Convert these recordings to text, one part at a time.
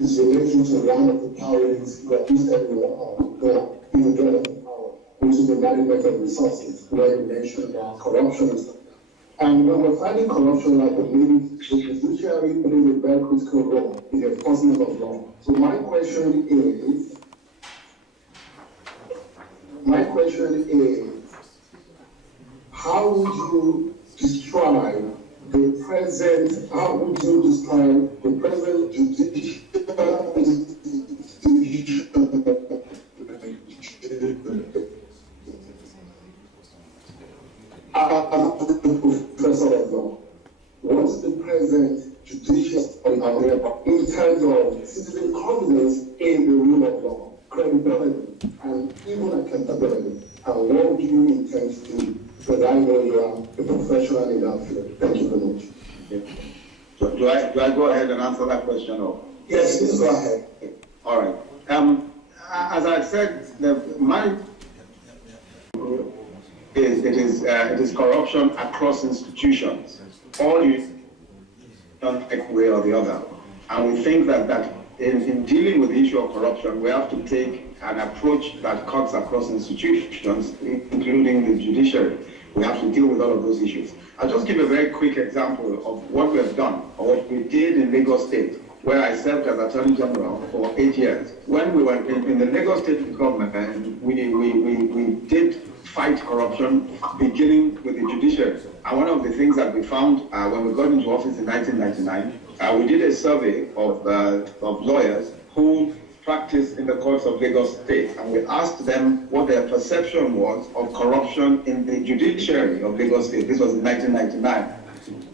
is related to one of the powers that is the power, which is the management of resources, where you mentioned corruption and stuff. And when we're fighting corruption, I believe the judiciary plays a very critical role in the enforcement of law. So my question is, how would you describe the present judicial professor of law? What's the present judicial in terms of citizen confidence in the rule of law, credibility, and even accountability? And what do you intend to do? Because I know you are a professional in that field. Thank you very much. Okay. So do I go ahead and answer that question? Or? Yes, please go ahead. All right. As I said, it is corruption across institutions, all in one way or the other. And we think that in dealing with the issue of corruption, we have to take an approach that cuts across institutions, including the judiciary. We have to deal with all of those issues. I'll just give a very quick example of what we have done, or what we did in Lagos State, where I served as Attorney General for 8 years. When we were in the Lagos State government, we did fight corruption, beginning with the judiciary. And one of the things that we found when we got into office in 1999, we did a survey of lawyers who practiced in the courts of Lagos State, and we asked them what their perception was of corruption in the judiciary of Lagos State. This was in 1999.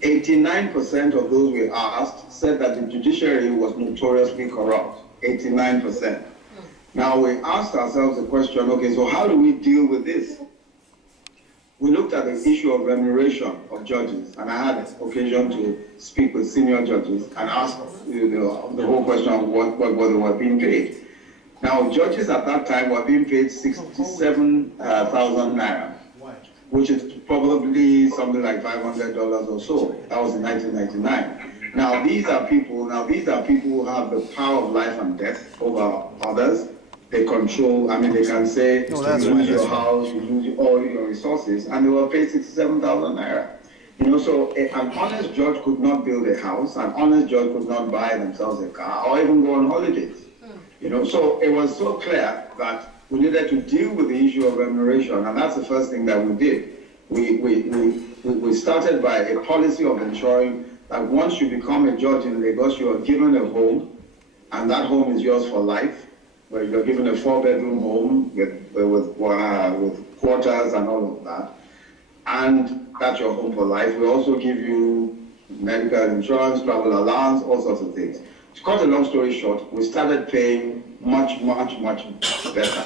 89% of those we asked said that the judiciary was notoriously corrupt. 89%. Now we asked ourselves the question, okay, so how do we deal with this? We looked at the issue of remuneration of judges, and I had occasion to speak with senior judges and ask the whole question of what they were being paid. Now, judges at that time were being paid 67,000 naira, which is probably something like $500 or so. That was in 1999. Now, these are people who have the power of life and death over others. They control, they can say, you lose your house, you lose all your resources, and they were paid 67,000 naira. So an honest judge could not build a house, an honest judge could not buy themselves a car, or even go on holidays. So it was so clear that we needed to deal with the issue of remuneration, and that's the first thing that we did. We started by a policy of ensuring that once you become a judge in Lagos, you are given a home, and that home is yours for life. Where you're given a 4-bedroom home with quarters and all of that, and that's your home for life. We also give you medical insurance, travel allowance, all sorts of things. To cut a long story short, we started paying much, much, much better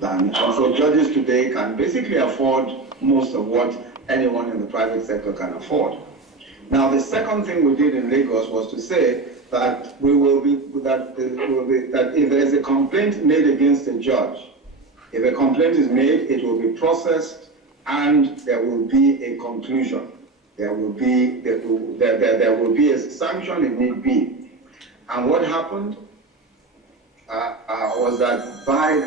than, and so judges today can basically afford most of what anyone in the private sector can afford. Now, the second thing we did in Lagos was to say that that if there is a complaint made against a judge, if a complaint is made, it will be processed and there will be a conclusion. There will be a sanction if need be. And what happened was that by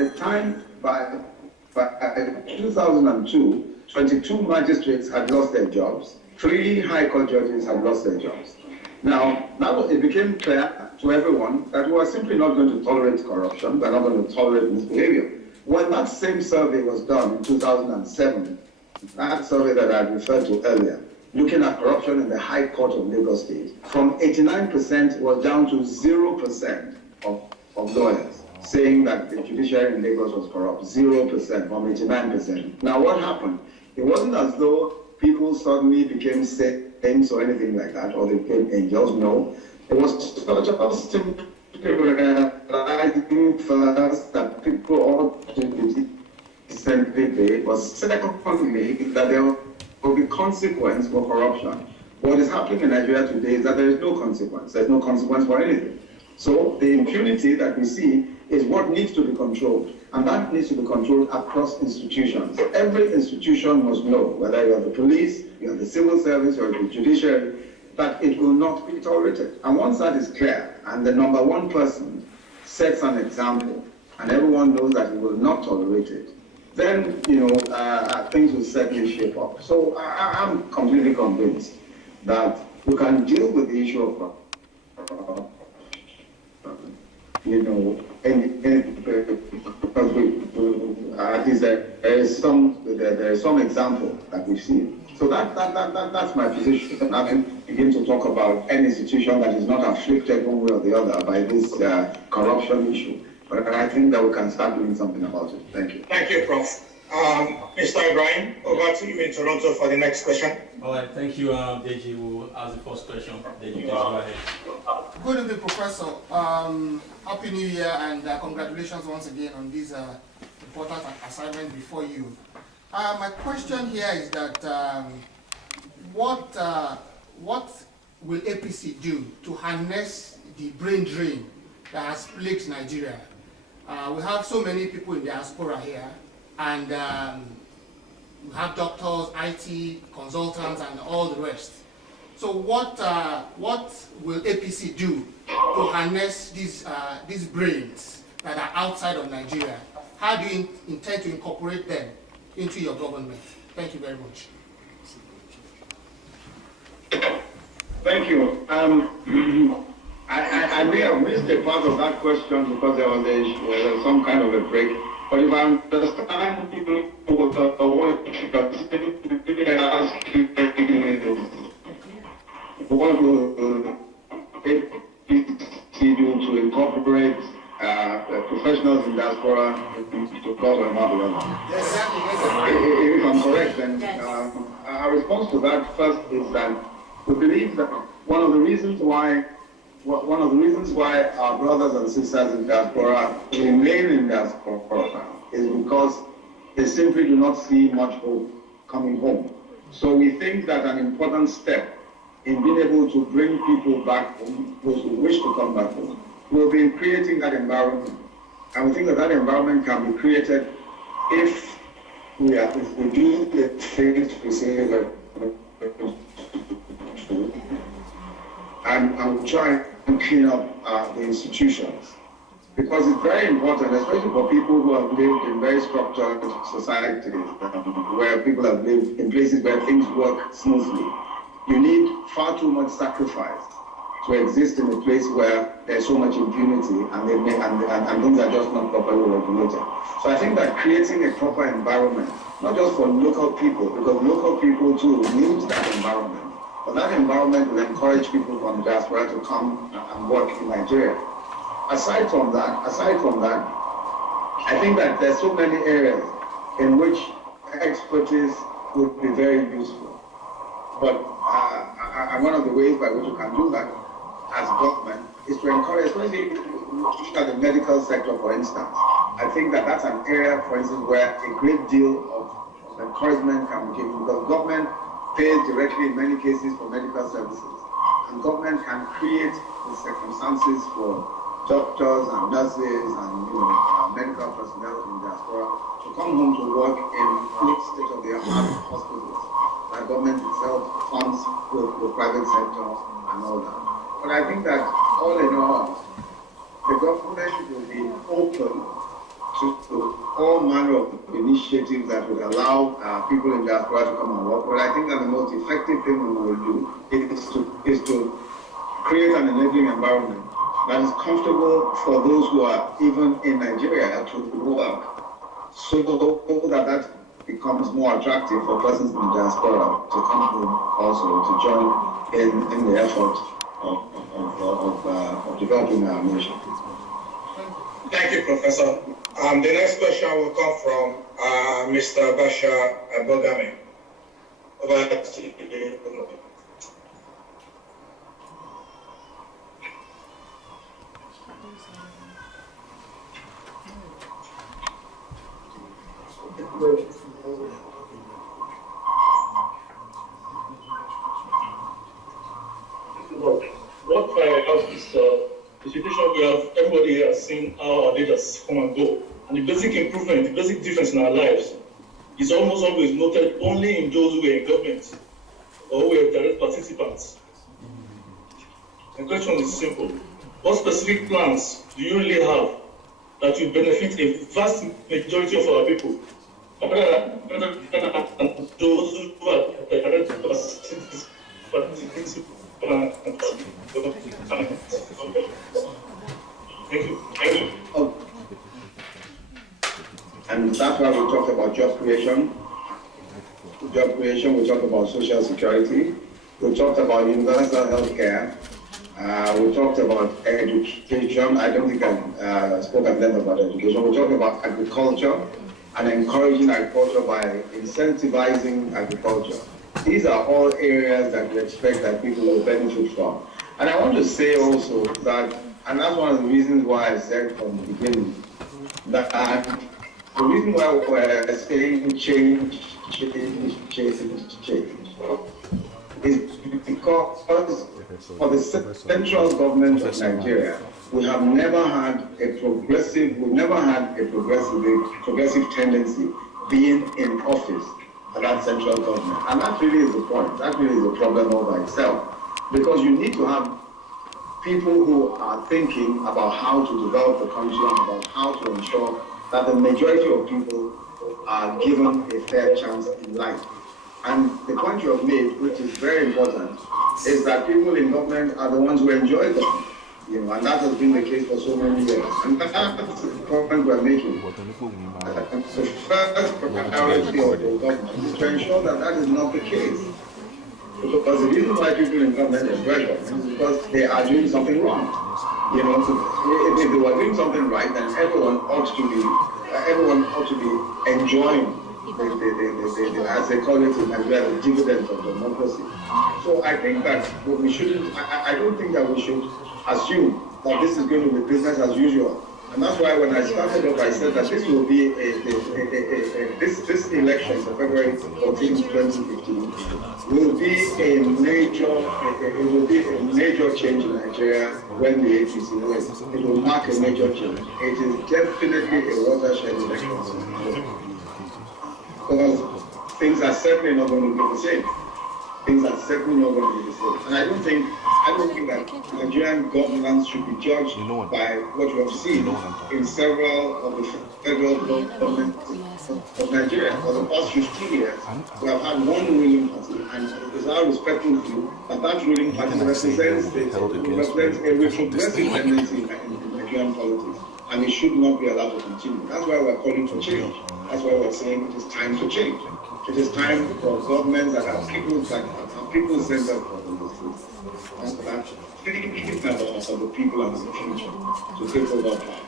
2002, 22 magistrates had lost their jobs. 3 High Court judges had lost their jobs. Now it became clear to everyone that we were simply not going to tolerate corruption, we're not going to tolerate misbehavior. When that same survey was done in 2007, that survey that I referred to earlier, looking at corruption in the High Court of Lagos State, from 89% was down to 0% of lawyers saying that the judiciary in Lagos was corrupt. 0% from 89%. Now what happened? It wasn't as though people suddenly became saints or anything like that, or they became angels. No, it was just simply realizing first that people ought to be decently paid, but secondly, that there will be consequence for corruption. What is happening in Nigeria today is that there is no consequence. There's no consequence for anything. So the impunity that we see is what needs to be controlled. And that needs to be controlled across institutions. Every institution must know, whether you're the police, you're the civil service, or the judiciary, that it will not be tolerated. And once that is clear, and the number one person sets an example, and everyone knows that he will not tolerate it, then, things will certainly shape up. So I'm completely convinced that we can deal with the issue of there is some example that we've seen. So that's my position. And I can begin to talk about any institution that is not afflicted one way or the other by this corruption issue. But I think that we can start doing something about it. Thank you. Thank you, Prof. Mr. Ibrahim, over to you in Toronto for the next question. All right, thank you, Deji. We'll ask the first question. Deji, please go ahead. Good evening, Professor. Happy New Year, and congratulations once again on this important assignment before you. My question here is that what will APC do to harness the brain drain that has plagued Nigeria? We have so many people in the diaspora here, and we have doctors, IT consultants, and all the rest. So what will APC do to harness these brains that are outside of Nigeria? How do you intend to incorporate them into your government? Thank you very much. Thank you. I may have missed a part of that question because there was some kind of a break. But if I understand you, what will APC do to incorporate professionals in diaspora to govern government? Exactly. If I'm correct, then our response to that first is that we believe that one of the reasons why our brothers and sisters in diaspora remain in diaspora is because they simply do not see much hope coming home. So we think that an important step in being able to bring people back home, those who wish to come back home, will be in creating that environment. And we think that environment can be created if we do the things we say that and we try and clean up the institutions. Because it's very important, especially for people who have lived in very structured societies, where people have lived in places where things work smoothly. You need far too much sacrifice to exist in a place where there's so much impunity and things are just not properly regulated. So I think that creating a proper environment, not just for local people, because local people too need that environment, but that environment will encourage people from diaspora to come and work in Nigeria. Aside from that, I think that there's so many areas in which expertise would be very useful. But one of the ways by which you can do that as government is to encourage, especially look at the medical sector, for instance. I think that that's an area, for instance, where a great deal of encouragement can be given, because government pays directly in many cases for medical services, and government can create the circumstances for doctors and nurses and medical personnel in diaspora to come home to work in good state-of-the-art hospitals that government itself funds with the private sector and all that. But I think that all in all, the government will be open to all manner of initiatives that would allow people in diaspora to come and work. But I think that the most effective thing we will do is to create an enabling environment that is comfortable for those who are even in Nigeria to work, so that becomes more attractive for persons in diaspora to come home also to join in the effort of developing our nation. Thank you, Professor. The next question will come from Mr. Bashar Abogame. Over to you. What I ask is the situation we have, everybody has seen how our leaders come and go. And the basic improvement, the basic difference in our lives is almost always noted only in those who were in government or who were direct participants. The question is simple. What specific plans do you really have that will benefit a vast majority of our people? Those who are Thank you. Oh. And that's why we talked about job creation. Job creation, we talked about social security. We talked about universal health care. We talked about education. I don't think I spoke at length about education. We talked about agriculture and encouraging agriculture by incentivizing agriculture. These are all areas that we expect that people will benefit from. And I want to say also that, and that's one of the reasons why I said from the beginning, that the reason why we're saying change is because for the central government of Nigeria, we have never had a progressive tendency being in office for that central government. And that really is the point. That really is the problem all by itself. Because you need to have people who are thinking about how to develop the country and about how to ensure that the majority of people are given a fair chance in life. And the point you have made, which is very important, is that people in government are the ones who enjoy them. And that has been the case for so many years. And that's the point we're making. The first priority of the government is to ensure that that is not the case. Because the reason why people in government enjoy them is because they are doing something wrong. So if they were doing something right, then everyone ought to be enjoying as they call it in Nigeria, the dividends of democracy. So I think that we shouldn't. I don't think that we should assume that this is going to be business as usual. And that's why when I started off, I said that this will be this election for February 14, 2015 will be a major change in Nigeria when the APC wins. It will mark a major change. It is definitely a watershed election. Because things are certainly not going to be the same. Things are certainly not going to be the same. And I don't think that Nigerian governance should be judged by what we have seen in several of the federal governments of Nigeria. For the past 15 years, we have had one ruling party, and it is our respectful view that that ruling party represents a retrogressive tendency in Nigerian politics, and it should not be allowed to continue. That's why we're calling for change. That's why we're saying it is time to change. It is time for governments that are people-centered governments, and that thinking about the people and the future to take over power.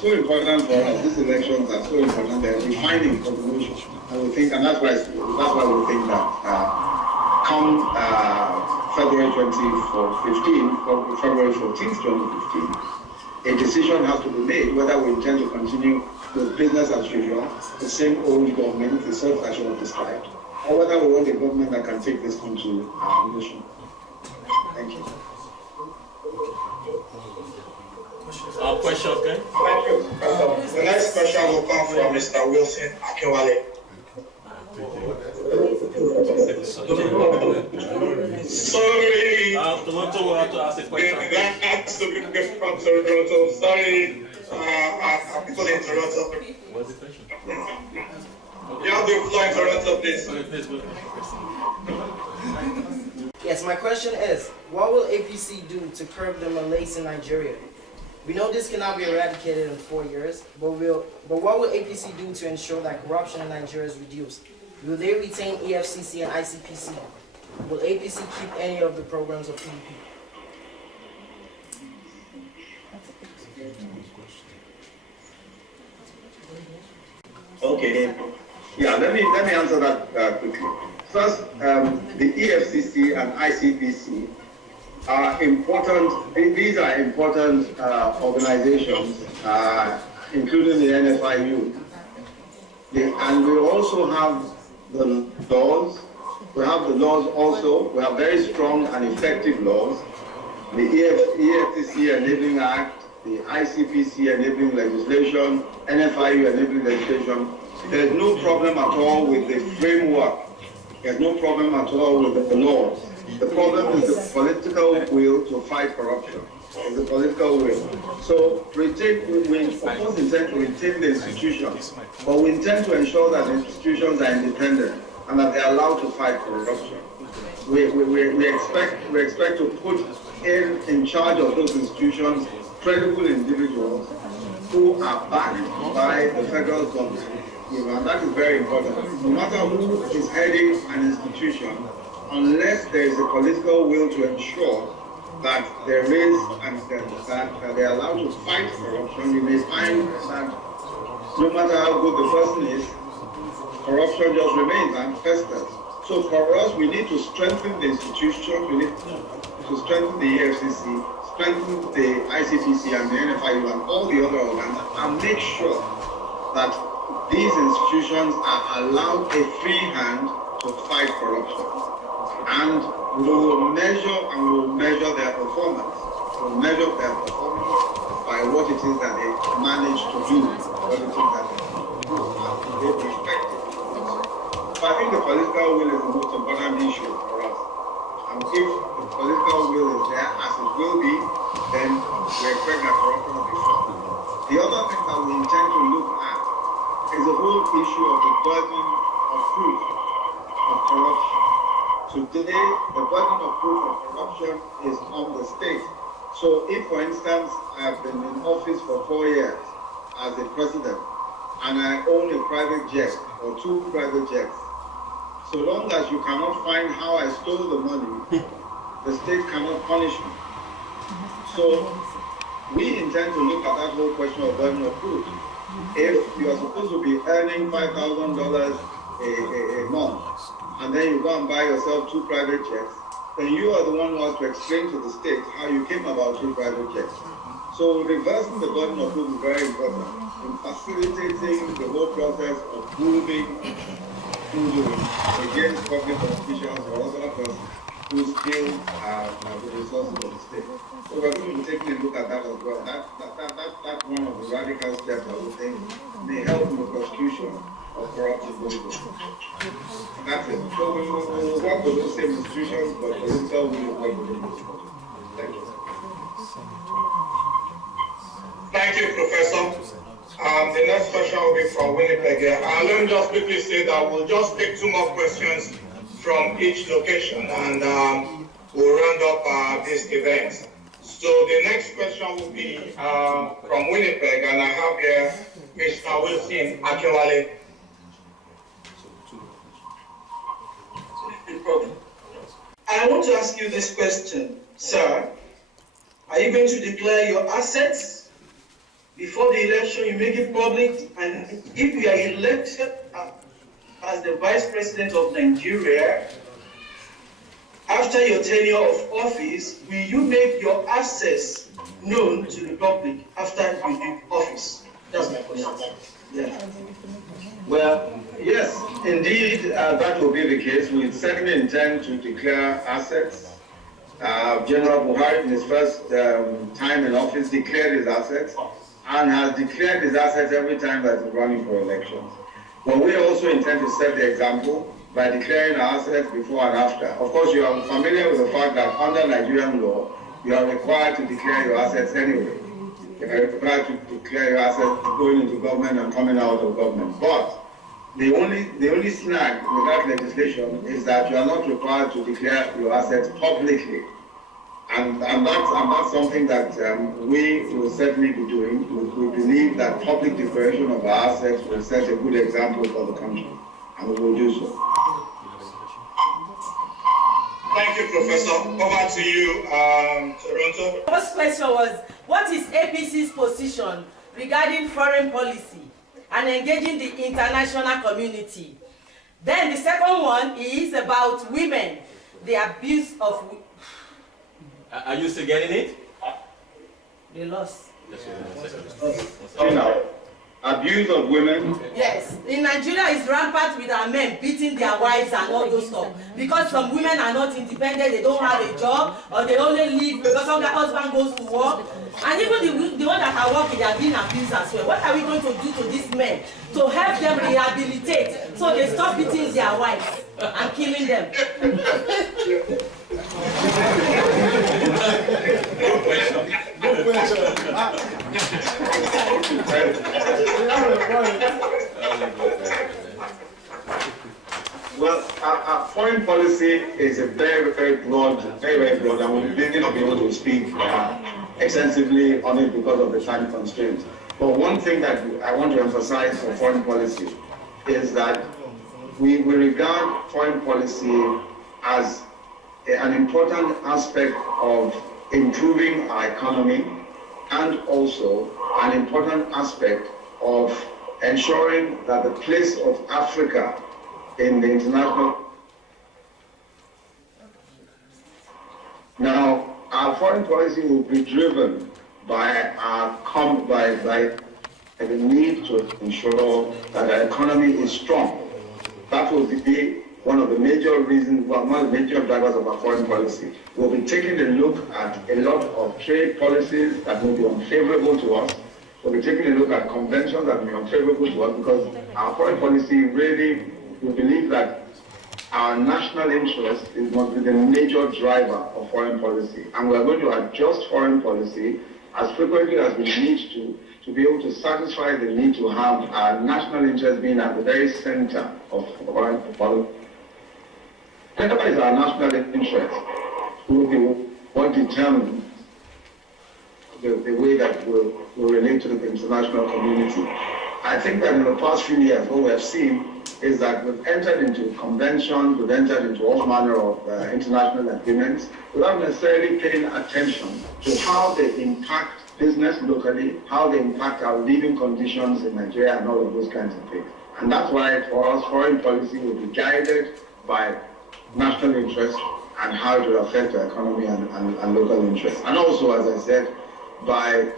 So important for us. These elections are so important. They're defining for the nation, and we think, and that's why we think that come February 14th, 2015, a decision has to be made whether we intend to continue with business as usual, the same old government, the self-action of described, or whether we want a government that can take this country to our mission. Thank you. Question, okay? Thank you. The next question will come from Mr. Wilson Akinwale. Sorry. Toronto will have to ask a question. That's to be from Toronto. Sorry. People in Toronto. What's the question? You have the floor in Toronto, please. Yes, my question is, what will APC do to curb the malaise in Nigeria? We know this cannot be eradicated in 4 years, but what will APC do to ensure that corruption in Nigeria is reduced? Will they retain EFCC and ICPC? Will APC keep any of the programs of PDP? Okay. Yeah, let me answer that quickly. First, the EFCC and ICPC are important. These are important organizations, including the NFIU. And we also have the laws. We have the laws also. We have very strong and effective laws. The EFCC Enabling Act, the ICPC Enabling Legislation, NFIU Enabling Legislation. There is no problem at all with the framework There's no problem at all with the laws. The problem is the political will to fight corruption. It's the political will. So we of course intend to retain the institutions, but we intend to ensure that the institutions are independent and that they are allowed to fight corruption. We expect to put in charge of those institutions credible individuals who are backed by the federal government. And that is very important. No matter who is heading an institution, unless there is a political will to ensure that there is and that they are allowed to fight corruption, you may find that no matter how good the person is, corruption just remains and festers. So for us, we need to strengthen the institution, we need to strengthen the EFCC, strengthen the ICTC and the NFIU and all the other organs, and make sure that these institutions are allowed a free hand to fight corruption. And we will measure their performance. We will measure their performance by what it is that they manage to do, what it is that they respect it. So I think the political will is the most important issue for us. And if the political will is there, as it will be, then we expect that corruption will be fought. The other thing that we intend to look at is the whole issue of the burden of proof of corruption. Today, the burden of proof of corruption is on the state. So if, for instance, I have been in office for 4 years as a president, and I own a private jet or 2 private jets, so long as you cannot find how I stole the money, the state cannot punish me. So we intend to look at that whole question of burden of proof. If you are supposed to be earning $5,000 a month, and then you go and buy yourself 2 private jets, then you are the one who has to explain to the state how you came about 2 private jets. So reversing the burden of proof is very important in facilitating the whole process of proving against public officials or other persons who steal the resources of the state. So we're going to be taking a look at that as well. That's one of the radical steps I would think may help in the prosecution of corruption. That's it. So we will work with those same institutions, but political will work with them. Thank you. Thank you, Professor. The next question will be from Winnipeg. Let me just quickly say that we'll just take 2 more questions from each location, and we'll round up this event. So the next question will be from Winnipeg, and I have here Mr. Wilson Akinwale. I want to ask you this question, sir. Are you going to declare your assets before the election? You make it public, and if you are elected as the Vice President of Nigeria, after your tenure of office, will you make your assets known to the public after you leave office? That's my question. Yeah. Well, yes, indeed, that will be the case. We certainly intend to declare assets. General Buhari, in his first time in office, declared his assets and has declared his assets every time that he's running for elections. But we also intend to set the example by declaring our assets before and after. Of course, you are familiar with the fact that under Nigerian law, you are required to declare your assets anyway. You are required to declare your assets going into government and coming out of government. But the only snag with that legislation is that you are not required to declare your assets publicly. And that's something that we will certainly be doing. We believe that public declaration of our assets will set a good example for the country, and we will do so. Thank you, Professor. Over to you, Toronto. The first question was, what is APC's position regarding foreign policy and engaging the international community? Then the second one is about women, the abuse of women. Are you still getting it? They lost. Abuse of women? Yes. In Nigeria, it's rampant with our men beating their wives and all those stuff. Because some women are not independent, they don't have a job, or they only leave because some their husband goes to work. And even the ones that are working, they are being abused as well. What are we going to do to these men to help them rehabilitate So they stop beating their wives and killing them. Well, our foreign policy is a very broad, and we may not be able to speak extensively on it because of the time constraints. But one thing that I want to emphasize for foreign policy is that we regard foreign policy as an important aspect of improving our economy and also an important aspect of ensuring that the place of Africa in the international. Now, our foreign policy will be driven by the need to ensure that our economy is strong. That will be one of the major reasons, one of the major drivers of our foreign policy. We'll be taking a look at a lot of trade policies that will be unfavorable to us. We'll be taking a look at conventions that will be unfavorable to us because our foreign policy really, we believe that our national interest must be the major driver of foreign policy. And we're going to adjust foreign policy as frequently as we need to be able to satisfy the need to have our national interest being at the very center of foreign policy. Whatever is our national interest will be what determines the way that we'll relate to the international community. I think that in the past few years, what we have seen is that we've entered into conventions, we've entered into all manner of international agreements without necessarily paying attention to how they impact business locally, how they impact our living conditions in Nigeria and all of those kinds of things. And that's why for us, foreign policy will be guided by national interest and how it will affect our economy and local interests. And also, as I said, by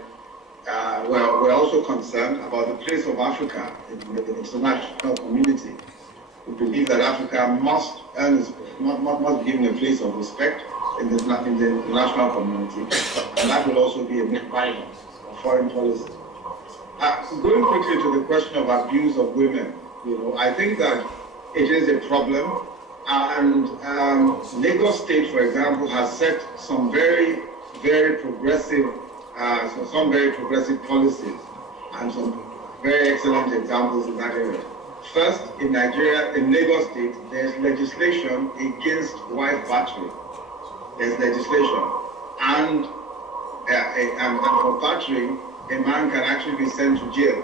we're also concerned about the place of Africa in the international community. We believe that Africa must be given a place of respect in the international community, and that will also be a big driver of foreign policy. Going quickly to the question of abuse of women, I think that it is a problem, and Lagos State, for example, has set some very progressive policies and some very excellent examples in that area. First, in Nigeria, in Lagos State, there's legislation against wife battery. There's legislation, and for battery, a man can actually be sent to jail.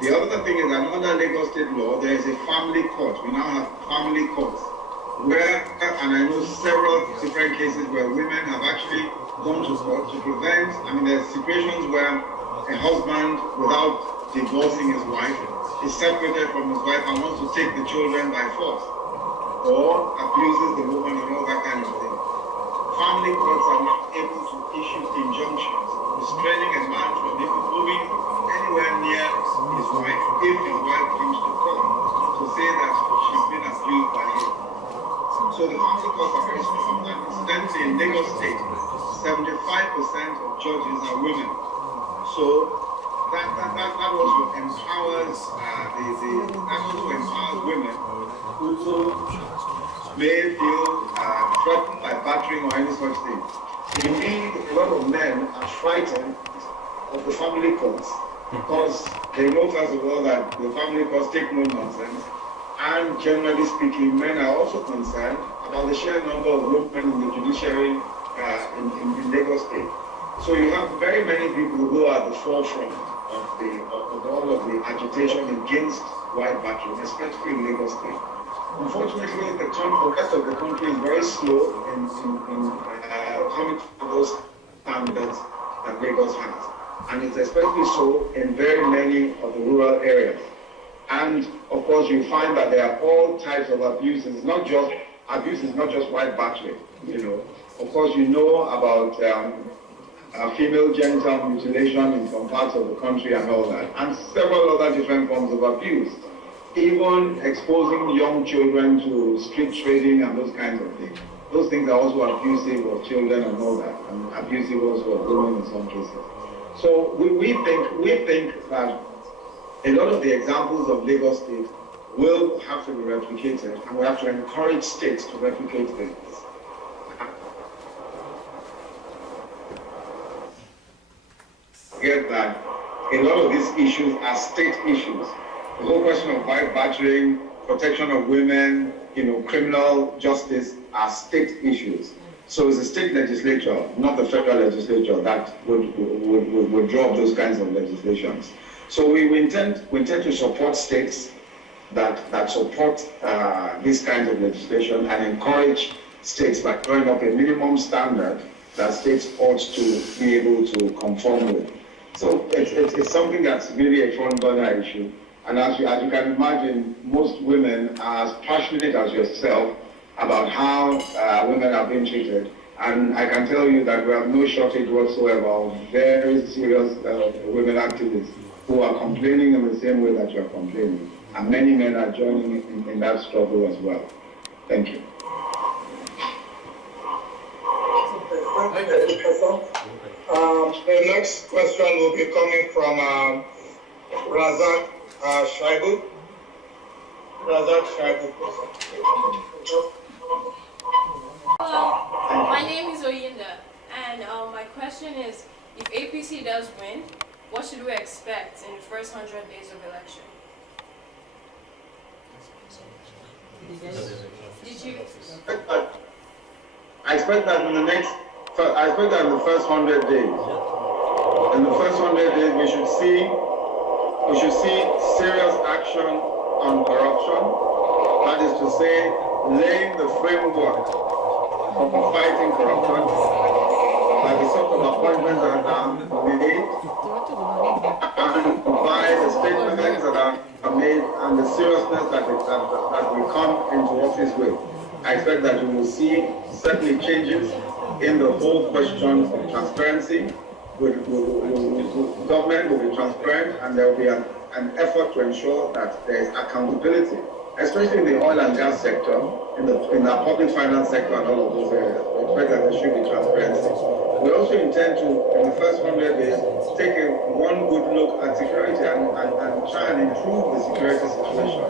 The other thing is that under Lagos State law, there is a family court. We now have family courts where, and I know several different cases where women have actually gone to court to prevent, there's situations where a husband, without divorcing his wife, is separated from his wife and wants to take the children by force, or abuses the woman and all that kind of thing. Family courts are not able to issue injunctions restraining a man from moving anywhere near his wife if his wife comes to court to say that she's been abused by him. So the family courts are very strong, and incidentally in Lagos State, 75% of judges are women. So that also empowers women who may feel threatened by battering or any such thing. Indeed, a lot of men are frightened of the family courts because they know, first of all, that the family courts take no nonsense, and generally speaking, men are also concerned about the sheer number of women in the judiciary in Lagos State. So you have very many people who are at the forefront of all of the agitation against wife battery, especially in Lagos State. Unfortunately, the rest of the country is very slow in coming to those standards that Lagos has. And it's especially so in very many of the rural areas. And of course, you find that there are all types of abuses. Abuse is not just wife battery, Of course, about female genital mutilation in some parts of the country and all that, and several other different forms of abuse. Even exposing young children to street trading and those kinds of things. Those things are also abusive of children and all that, and abusive also of women in some cases. So we think that a lot of the examples of Lagos State will have to be replicated, and we have to encourage states to replicate this. Get that a lot of these issues are state issues. The whole question of wife battering, protection of women, criminal justice are state issues. So it's the state legislature, not the federal legislature, that would draw up those kinds of legislations. So we intend to support states that support these kinds of legislation and encourage states by drawing up a minimum standard that states ought to be able to conform with. So it's something that's really a front burner issue. And as you can imagine, most women are as passionate as yourself about how women are being treated. And I can tell you that we have no shortage whatsoever of very serious women activists who are complaining in the same way that you are complaining. And many men are joining in that struggle as well. Thank you. The next question will be coming from Razak Shaibu. Razak Shaibu. My name is Oyinda, and my question is, if APC does win, what should we expect in the first 100 days of election? Did you? I expect that in the first 100 days. In the first 100 days, we should see serious action on corruption. That is to say, laying the framework for fighting corruption, by the sort of appointments that are made, and by the statements that are made, and the seriousness that we come into office with. I expect that you will see certainly changes in the whole question of transparency. Government will be transparent, and there will be an effort to ensure that there is accountability, especially in the oil and gas sector, in the public finance sector, and all of those areas. We expect that there should be transparency. We also intend to, in the first 100 days, take one good look at security and try and improve the security situation.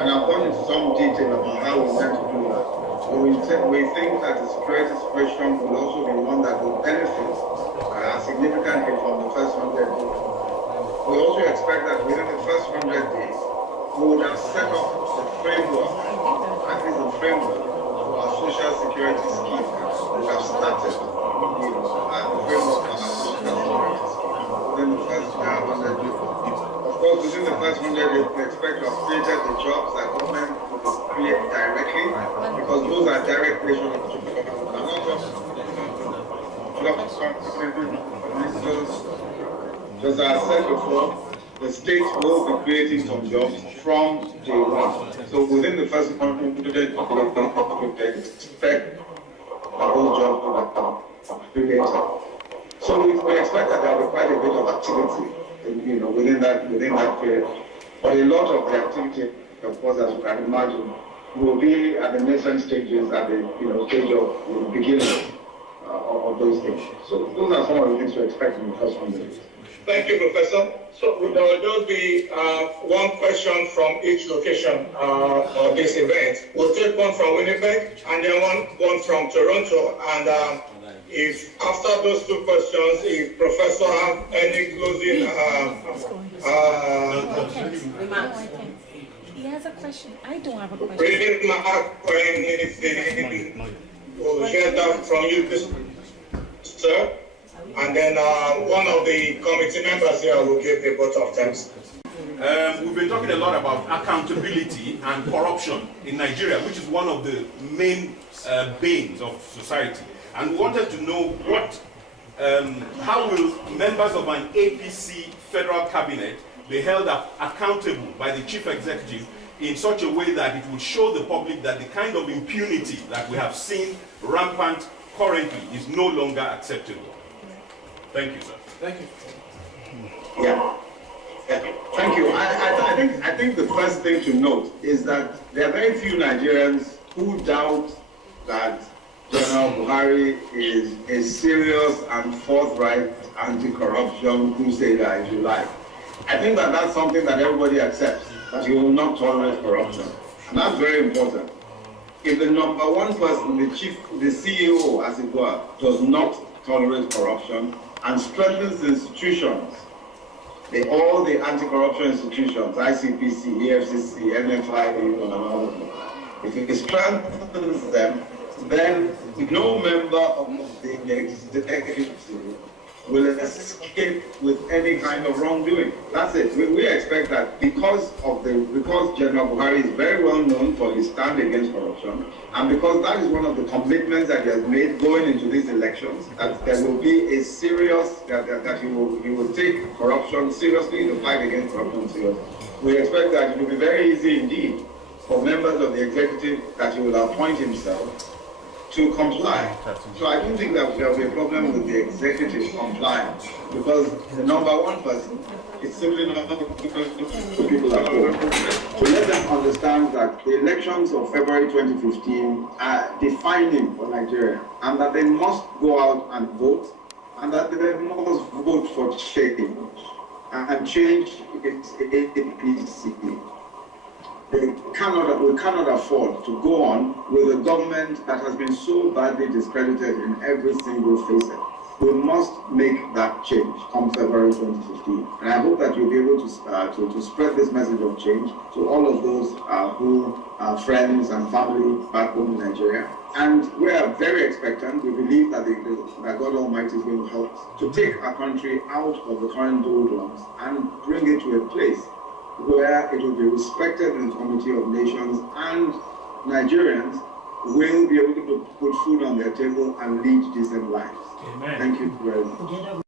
And I've gone into some detail about how we intend to do that. We think that the security situation will also be one that will benefit significantly from the first 100 days. We also expect that within the first 100 days, we would have set up the framework, at least the framework for our social security scheme. We have started the framework for our social security scheme within the first 100 days. Of course, within the first 100 days, we expect to have created the jobs that government will create directly, because those are direct relations to government. And not just as I said before, the state will be creating some jobs from day one. So within the first 100 days, we expect that those jobs will be created. So we expect that there will be quite a bit of activity, within that period. But a lot of the activity, of course, as you can imagine, will be at the nascent stages, at the stage of the beginning of those things. So those are some of the things to expect in the first 100 days. Thank you, Professor. So there will just be one question from each location of this event. We'll take one from Winnipeg and then one from Toronto. And if after those two questions, if Professor have any closing remarks. He has a question. I don't have a question. Reading mark or anything, we'll hear that from you, sir. And then one of the committee members here will give the vote of thanks. We've been talking a lot about accountability and corruption in Nigeria, which is one of the main banes of society. And we wanted to know how will members of an APC federal cabinet be held accountable by the chief executive in such a way that it will show the public that the kind of impunity that we have seen rampant currently is no longer acceptable. Thank you, sir. Thank you. Yeah. Thank you. I think the first thing to note is that there are very few Nigerians who doubt that General Buhari is a serious and forthright anti-corruption crusader, if you like. I think that that's something that everybody accepts. that he will not tolerate corruption. And that's very important. If the number one person, the CEO, as it were, does not tolerate corruption and strengthens the institutions, all the anti-corruption institutions, ICPC, EFCC, NFI, and all of them, if he strengthens them, then no member of the executive will escape with any kind of wrongdoing. That's it. We expect that because General Buhari is very well known for his stand against corruption, and because that is one of the commitments that he has made going into these elections, that there will be a serious, that he will take corruption seriously, the fight against corruption seriously. We expect that it will be very easy indeed for members of the executive that he will appoint himself to comply. So I don't think that there will be a problem with the executive compliance, because the number one person is simply not people at home. To let them understand that the elections of February 2015 are defining for Nigeria, and that they must go out and vote, and that they must vote for change, and change is APC. We cannot afford to go on with a government that has been so badly discredited in every single facet. We must make that change come February 2015. And I hope that you'll be able to spread this message of change to all of those who are friends and family back home in Nigeria. And we are very expectant. We believe that, that God Almighty is going to help us to take our country out of the current doldrums and bring it to a place where it will be respected in the community of nations, and Nigerians will be able to put food on their table and lead decent lives. Amen. Thank you very much.